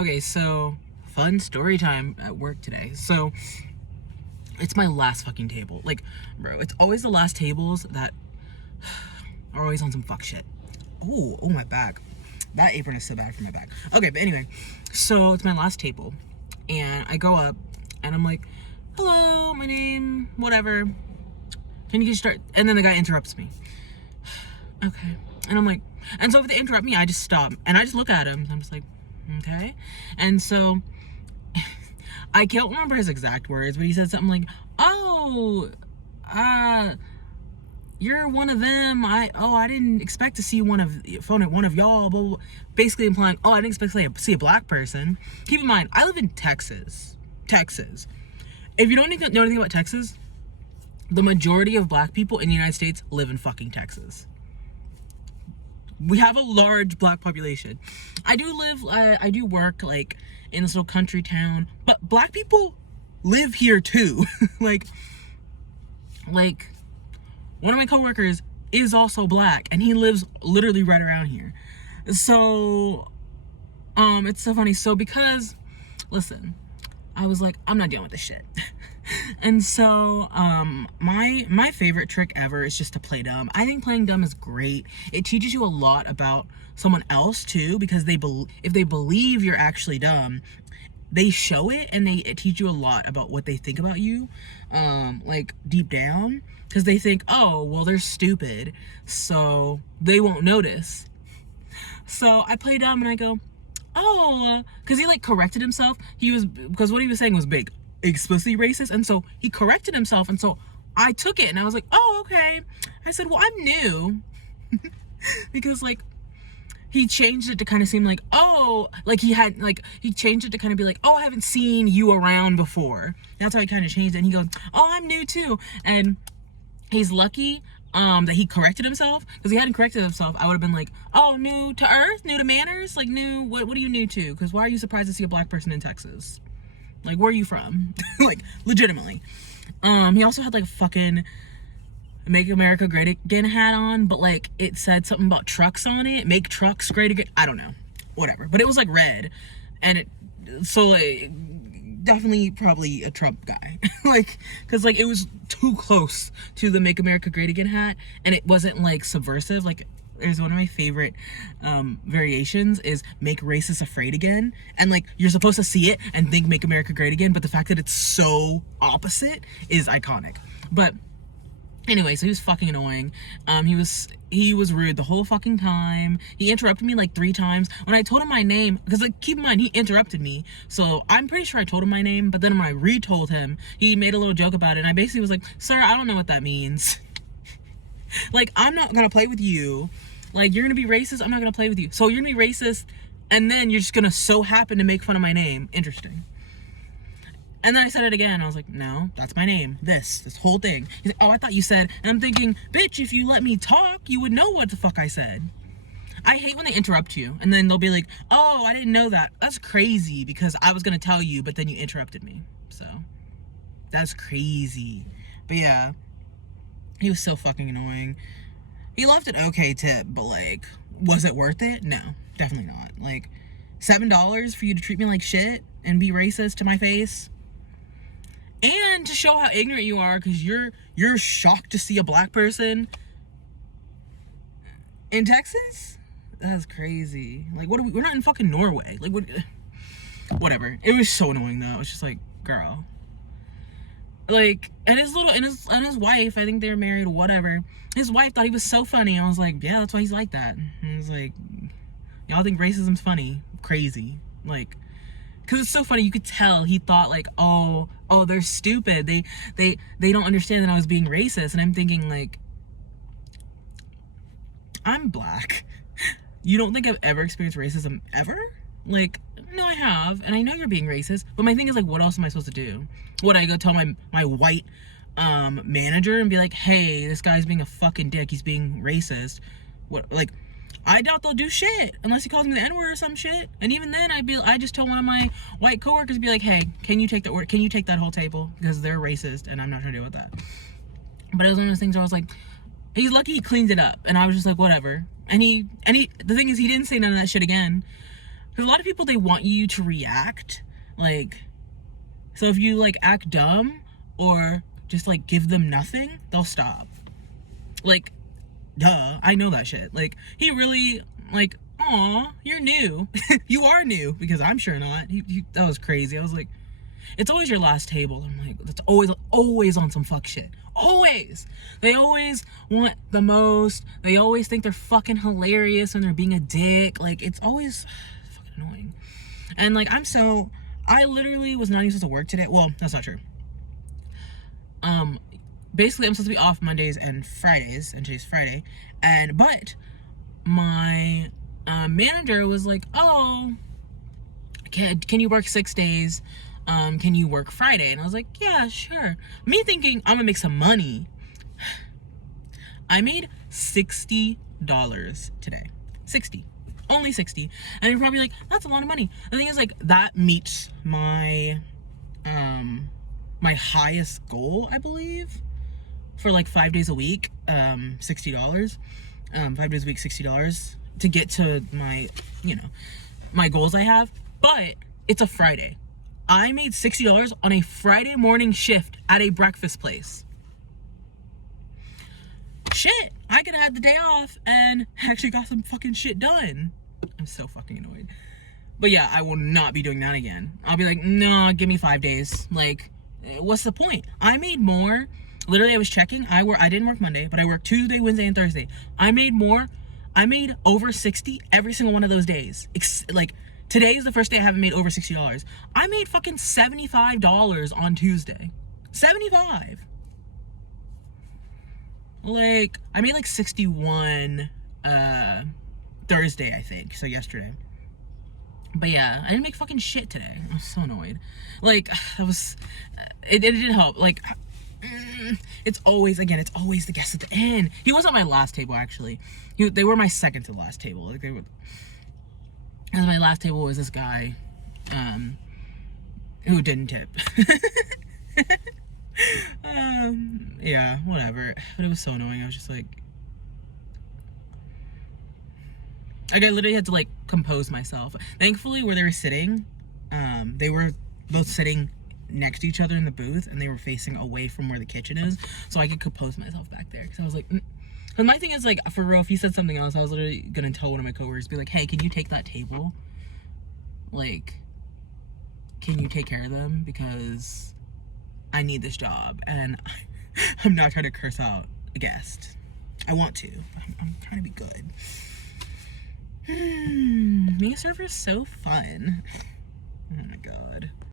Okay, so fun story time at work today. So it's my last fucking table. Like, bro, it's always the last tables that are always on some fuck shit. Oh, my back. That apron is so bad for my back. Okay, but anyway, so it's my last table, and I go up, and I'm like, hello, my name, whatever. Can you just start? And then the guy interrupts me. Okay. And I'm like, and so if they interrupt me, I just stop, and I just look at him, and I'm just like, okay. And so I can't remember his exact words, but he said something like, oh, you're one of them. I didn't expect to see one of y'all, but basically implying, oh, I didn't expect to see a black person. Keep in mind, I live in Texas. If you don't even know anything about Texas, the majority of black people in the United States live in fucking Texas. We have a large black population. I do work like in this little country town, but black people live here too. like one of my coworkers is also black, and he lives literally right around here. So it's so funny. So because, listen, I was like, I'm not dealing with this shit. And so my favorite trick ever is just to play dumb. I think playing dumb is great. It teaches you a lot about someone else too, because if they believe you're actually dumb, they show it, and it teach you a lot about what they think about you, like deep down, because they think, oh, well, they're stupid, so they won't notice. So I play dumb, and I go, oh, because he like corrected himself. Because what he was saying was big, explicitly racist, and so he corrected himself, and so I took it, and I was like, oh, okay. I said, well, I'm new. Because like he changed it to kind of seem like, oh, like he changed it to kind of be like, oh, I haven't seen you around before. That's how he kind of changed it. And he goes, oh, I'm new too. And he's lucky that he corrected himself, because if he hadn't corrected himself, I would have been like, oh, new to earth, new to manners, like new, what are you new to? Because why are you surprised to see a black person in Texas? Like, where are you from? Like, legitimately. He also had like a fucking Make America Great Again hat on, but like it said something about trucks on it. Make trucks great again. I don't know. Whatever. But it was like red. And like, definitely probably a Trump guy. Like, because like it was too close to the Make America Great Again hat, and it wasn't like subversive. Like, there's one of my favorite variations is Make Racists Afraid Again. And like, you're supposed to see it and think Make America Great Again, but the fact that it's so opposite is iconic. But anyway, so he was fucking annoying. He was rude the whole fucking time. He interrupted me like 3 times. When I told him my name, because like, keep in mind, he interrupted me, so I'm pretty sure I told him my name, but then when I retold him, he made a little joke about it, and I basically was like, sir, I don't know what that means. Like, I'm not gonna play with you. Like, you're gonna be racist, I'm not gonna play with you. So you're gonna be racist, and then you're just gonna so happen to make fun of my name. Interesting. And then I said it again. I was like, no, that's my name. This whole thing. He's like, oh, I thought you said. And I'm thinking, bitch, if you let me talk, you would know what the fuck I said. I hate when they interrupt you, and then they'll be like, oh, I didn't know that. That's crazy, because I was gonna tell you, but then you interrupted me. So that's crazy. But yeah, he was so fucking annoying. He left an okay tip, but like, was it worth it? No, definitely not. Like, $7 for you to treat me like shit and be racist to my face, and to show how ignorant you are, because you're shocked to see a black person in Texas? That's crazy. Like, we're not in fucking Norway. Like, whatever. It was so annoying though. It was just like, girl. Like, and his wife, I think they were married, whatever. His wife thought he was so funny. I was like, yeah, that's why he's like that. And I was like, y'all think racism's funny? Crazy. Like, because it's so funny, you could tell he thought like, oh, they're stupid. They don't understand that I was being racist. And I'm thinking like, I'm black. You don't think I've ever experienced racism ever? Like, no, I have, and I know you're being racist. But my thing is like, what else am I supposed to do? What, I go tell my white manager and be like, hey, this guy's being a fucking dick. He's being racist. What, like, I doubt they'll do shit unless he calls me the N-word or some shit. And even then, I just told one of my white coworkers, be like, hey, can you take that whole table, because they're racist and I'm not trying to deal with that. But it was one of those things where I was like, he's lucky he cleaned it up, and I was just like, whatever. And the thing is, he didn't say none of that shit again, because a lot of people, they want you to react, like, so if you like act dumb or just like give them nothing, they'll stop. Like, duh, I know that shit. Like, he really, like, aw, you're new. You are new, because I'm sure not. That was crazy. I was like, it's always your last table. I'm like, that's always on some fuck shit. Always. They always want the most. They always think they're fucking hilarious when they're being a dick. Like, it's always fucking annoying. And like, I literally was not even supposed to work today. Well, that's not true. Basically, I'm supposed to be off Mondays and Fridays, and today's Friday. But my manager was like, oh, can you work 6 days? Can you work Friday? And I was like, yeah, sure. Me thinking I'm gonna make some money. I made $60 today. 60. Only 60. And you're probably like, that's a lot of money. The thing is, like, that meets my my highest goal, I believe, for like 5 days a week, $60. 5 days a week, $60 to get to my, my goals I have. But it's a Friday. I made $60 on a Friday morning shift at a breakfast place. Shit, I could have had the day off and actually got some fucking shit done. I'm so fucking annoyed. But yeah, I will not be doing that again. I'll be like, nah, give me 5 days. Like, what's the point? I made more. Literally, I was checking. I didn't work Monday, but I worked Tuesday, Wednesday, and Thursday. I made more. I made over 60 every single one of those days. Like, today is the first day I haven't made over $60. I made fucking $75 on Tuesday. 75. Like, I made like 61 Thursday, I think. So yesterday. But yeah, I didn't make fucking shit today. I was so annoyed. Like, that was, it didn't help. Like, it's always the guest at the end. He wasn't my last table, actually. They were my second to the last table. Like, they were, and my last table was this guy, who didn't tip. Yeah, whatever. But it was so annoying. I was just like, I literally had to like compose myself. Thankfully, where they were sitting, they were both sitting next to each other in the booth, and they were facing away from where the kitchen is, so I could compose myself back there. Because I was like, and my thing is, like, for real, if he said something else, I was literally gonna tell one of my coworkers, be like, hey, can you take that table? Like, can you take care of them? Because I need this job, and I'm not trying to curse out a guest. I want to. I'm trying to be good. Being a server is so fun. Oh my god.